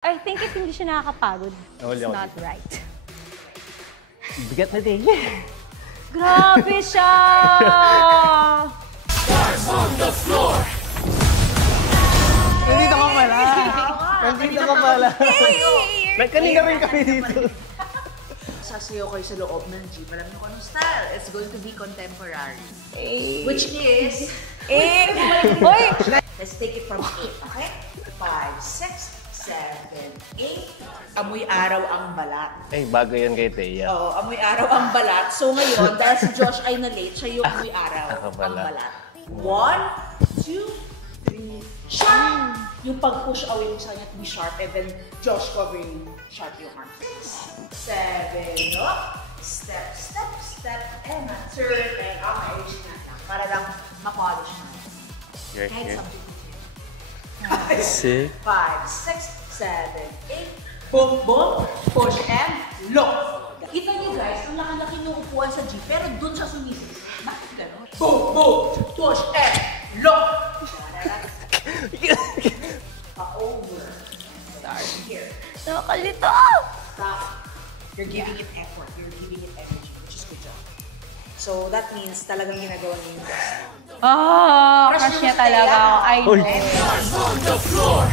I think if hindi siya nakakapagod, it's ako not right. Bigat na din. Grabe siya! Stars on the floor! Nandito ka pala! Nandito ka pala! Kanina rin kami dito. Sasayaw kayo sa loob ng jeep. Alam niyo kung anong style. It's going to be contemporary. Which is... Hoy! Let's take it from 8, okay? 5, 6, 7, 8. Amoy araw ang balat. Ay, bago yan kay Thea. Oo, amoy araw ang balat. So ngayon, dahil si Josh ay na-late, siya yung amoy araw ang balat. balat. 1, 2, 3, sharp! Yung pag-push away mo sa kanya to be sharp and then Josh covering sharp yung arm. 7, up. Step, step, step, and a turn. And ayos na lang. Para lang ma-polish na. Kahit something to do. 6. 5, 6, 7, 8. Boom, boom. Push and lock. Kita niyo guys, ang laki-laki ng upuan sa jeep, pero dun siya sumisis. Bakit gano'n? Boom, boom. Push and lock. Pa-over. Start here. Nakakalito! Stop. You're giving it effort. You're giving it energy, which is good job. So that means talagang ginagawa niyo yung best. Crush niya talaga ako. I know. Stars on the floor!